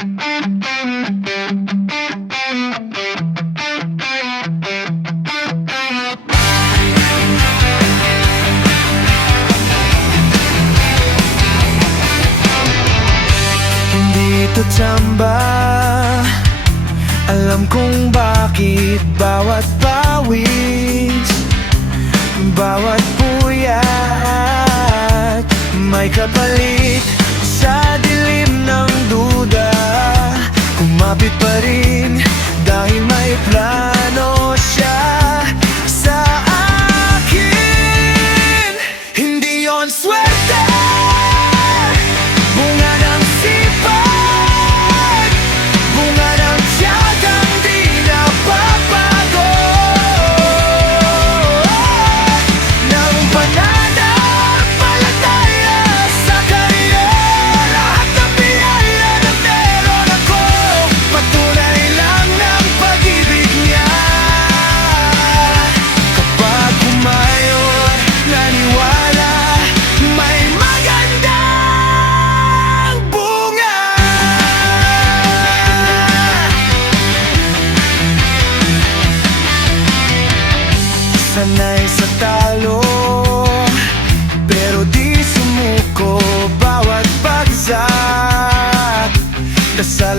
Hindi ito tsamba, alam kong bakit bawat pawis, bawat puyat may kapalit. Sa dilim ng duda, kumapit pa rin dahil may plano siya sa akin. Hindi yon swerte, bunga ng sipag, bunga ng tiyagang di napapago, ng pananampalataya sa kariyera at ang biyaya na meron ako. Patunay lang ng pag-ibig niya. Kapag kumayon, naniwala, may magandang bunga. Sanay sa talo, pero di sumuko bawat bagsak. Dasal